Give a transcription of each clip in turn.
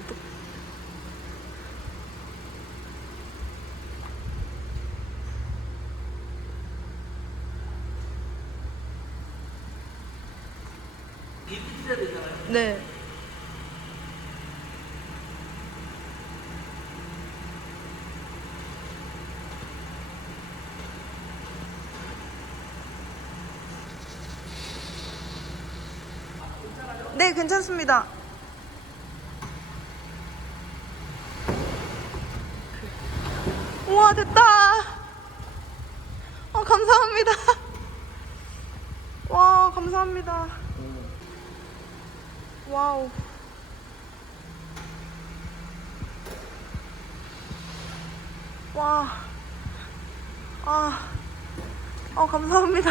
어떡 네. 네, 괜찮습니다. 우와, 됐다. 어, 감사합니다. 와, 감사합니다. 와우. 와. 아. 어, 감사합니다.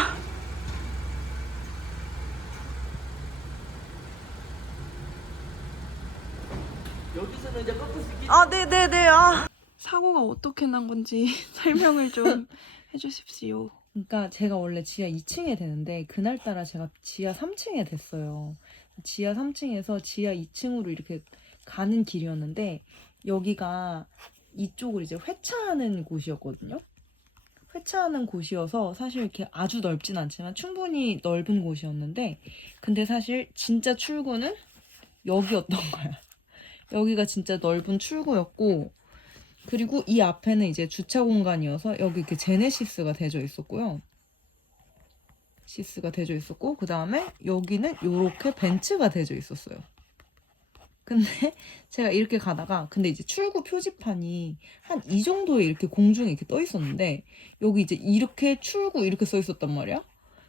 여기서는 이제 꺾을 수? 아, 네네네. 아. 사고가 어떻게 난 건지 설명을 좀 해주십시오. 그러니까 제가 원래 지하 2층에 되는데 그날따라 제가 지하 3층에 됐어요. 지하 3층에서 지하 2층으로 이렇게 가는 길이었는데 여기가 이쪽을 이제 회차하는 곳이었거든요. 회차하는 곳이어서 사실 이렇게 아주 넓진 않지만 충분히 넓은 곳이었는데 근데 사실 진짜 출구는 여기였던 거야. 여기가 진짜 넓은 출구였고 그리고 이 앞에는 이제 주차 공간이어서 여기 이렇게 제네시스가 대져 있었고요. 시스가 대져 있었고 그 다음에 여기는 요렇게 벤츠가 대져 있었어요. 근데 제가 이렇게 가다가 근데 이제 출구 표지판이 한 이 정도에 이렇게 공중에 이렇게 떠 있었는데 여기 이제 이렇게 출구 이렇게 써 있었단 말이야.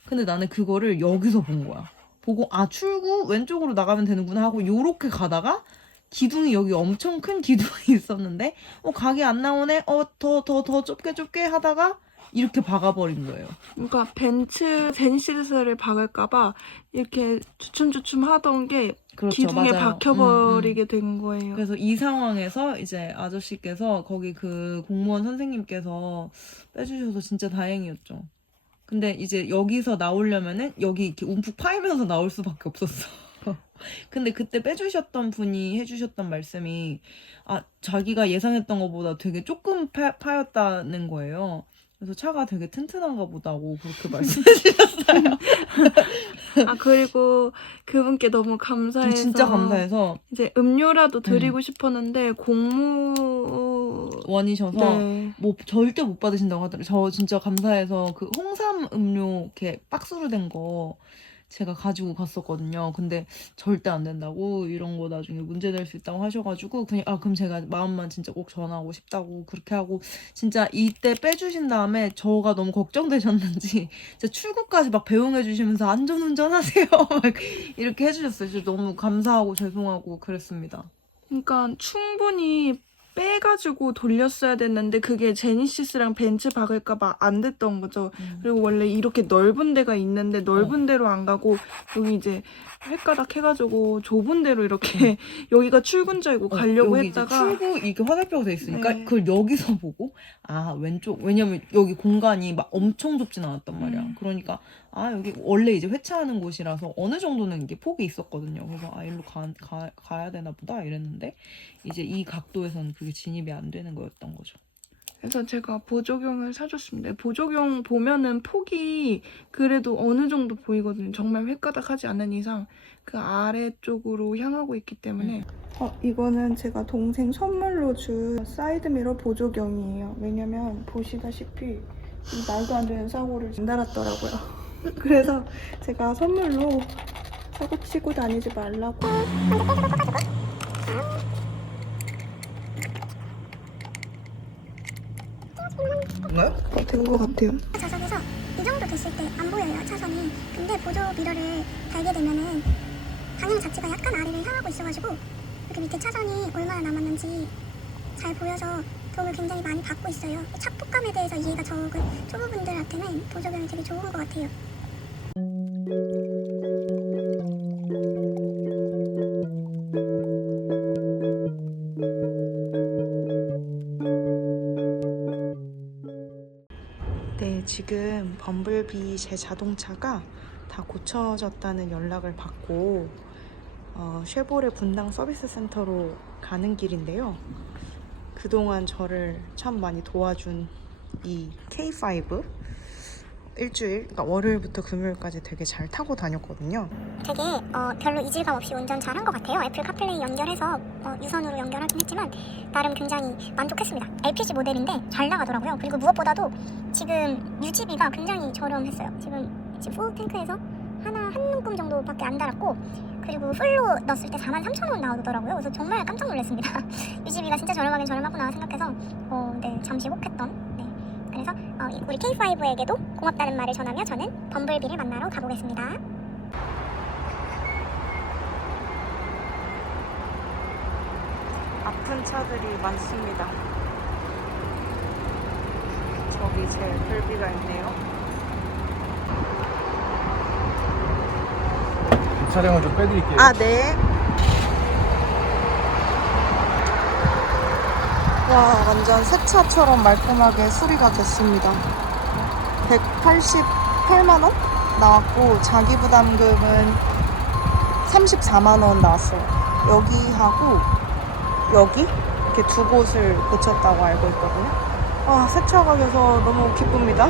근데 나는 그거를 여기서 본 거야. 보고 아 출구 왼쪽으로 나가면 되는구나 하고 요렇게 가다가 기둥이 여기 엄청 큰 기둥이 있었는데 어 각이 안 나오네 어 더 더 더 좁게 좁게 하다가 이렇게 박아버린 거예요. 그러니까 벤츠 제니시스를 박을까봐 이렇게 주춤주춤 하던 게 그렇죠, 기둥에 맞아요. 박혀버리게 음, 음. 된 거예요. 그래서 이 상황에서 이제 아저씨께서 거기 그 공무원 선생님께서 빼주셔서 진짜 다행이었죠. 근데 이제 여기서 나오려면은 여기 이렇게 움푹 파이면서 나올 수밖에 없었어. 근데 그때 빼주셨던 분이 해주셨던 말씀이 아 자기가 예상했던 것보다 되게 조금 파, 파였다는 거예요. 그래서 차가 되게 튼튼한가 보다고 그렇게 말씀해 주셨어요. 아 그리고 그분께 너무 감사해서 진짜 감사해서 이제 음료라도 드리고 싶었는데 공무 원이셔서 네. 뭐 절대 못 받으신다고 하더라고요. 저 진짜 감사해서 그 홍삼 음료 이렇게 박스로 된 거 제가 가지고 갔었거든요. 근데 절대 안 된다고 이런 거 나중에 문제 될 수 있다고 하셔가지고 그냥 아 그럼 제가 마음만 진짜 꼭 전하고 싶다고 그렇게 하고 진짜 이때 빼주신 다음에 저가 너무 걱정되셨는지 진짜 출구까지 막 배웅해 주시면서 안전운전 하세요 막 이렇게 해주셨어요. 진짜 너무 감사하고 죄송하고 그랬습니다. 그러니까 충분히 빼가지고 돌렸어야 됐는데 그게 제니시스랑 벤츠 박을까봐 안 됐던 거죠. 그리고 원래 이렇게 넓은 데가 있는데 넓은 데로 안 가고 여기 이제 헷가닥 해가지고 좁은 데로 이렇게 여기가 출근자이고 가려고 어, 여기 했다가 출구 이게 화살표가 돼 있으니까 네. 그걸 여기서 보고 아 왼쪽 왜냐면 여기 공간이 막 엄청 좁진 않았단 말이야. 음. 그러니까 아 여기 원래 이제 회차하는 곳이라서 어느 정도는 이게 폭이 있었거든요. 그래서 아 일로 가, 가 가야 되나 보다 이랬는데 이제 이 각도에서는 그게 진입이 안 되는 거였던 거죠. 그래서 제가 보조경을 사줬습니다. 보조경 보면은 폭이 그래도 어느 정도 보이거든요. 정말 획가닥하지 않는 이상 그 아래쪽으로 향하고 있기 때문에. 어, 이거는 제가 동생 선물로 준 사이드미러 보조경이에요. 왜냐면 보시다시피 이 말도 안 되는 사고를 안 달았더라고요. 그래서 제가 선물로 사고 치고 다니지 말라고. 뭔가요? 어, 된것 같아요. 좌석에서 이 정도 됐을 때 안 보여요 차선이 근데 보조 미러를 달게 되면은 방향 자체가 약간 아래를 향하고 있어가지고 이렇게 밑에 차선이 얼마나 남았는지 잘 보여서 도움을 굉장히 많이 받고 있어요 착폭감에 대해서 이해가 적은 초보분들한테는 보조경이 되게 좋은 것 같아요 지금 범블비 제 자동차가 다 고쳐졌다는 연락을 받고 어, 쉐보레 분당 서비스 센터로 가는 길인데요. 그동안 저를 참 많이 도와준 이 K5 일주일, 그러니까 월요일부터 금요일까지 되게 잘 타고 다녔거든요. 되게 어, 별로 이질감 없이 운전 잘한 것 같아요. 애플 카플레이 연결해서 어, 유선으로 연결하긴 했지만 나름 굉장히 만족했습니다. LPG 모델인데 잘 나가더라고요. 그리고 무엇보다도 지금 유지비가 굉장히 저렴했어요. 지금 지금 풀 탱크에서 하나 한 움큼 정도밖에 안 달았고 그리고 풀로 넣었을 때 4만 3천 원 나오더라고요. 그래서 정말 깜짝 놀랐습니다. 유지비가 진짜 저렴하긴 저렴하구나 생각해서 어, 네 잠시 혹했던 이- 우리 K5에게도 고맙다는 말을 전하며 저는 범블비를 만나러 가보겠습니다. 아픈 차들이 많습니다. 저기 제 별비가 있네요. 차량을 좀 빼드릴게요. 아, 네. 와, 완전 새 차처럼 말끔하게 수리가 됐습니다. 188만원 나왔고, 자기 부담금은 34만원 나왔어요. 여기하고, 여기? 이렇게 두 곳을 고쳤다고 알고 있거든요. 와, 새 차가 돼서 너무 기쁩니다.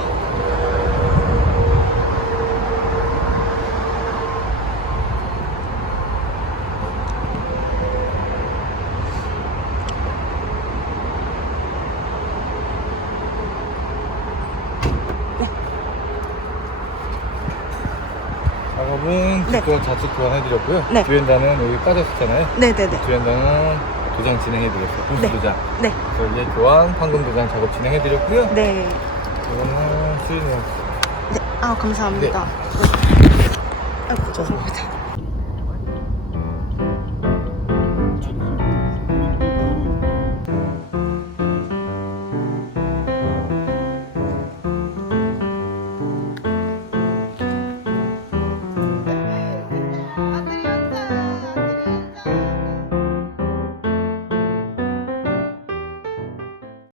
작업은 네. 뒷도어 좌측 교환해드렸고요. 네. 뒤엔다는 여기 빠졌었잖아요. 네네네. 뒤엔다는 도장 진행해드렸어요. 공수 네. 도장. 네. 그래서 이제 교환, 황금 도장 작업 진행해드렸고요. 네. 이거는 수리는 네. 아, 감사합니다. 아이고, 죄송합니다.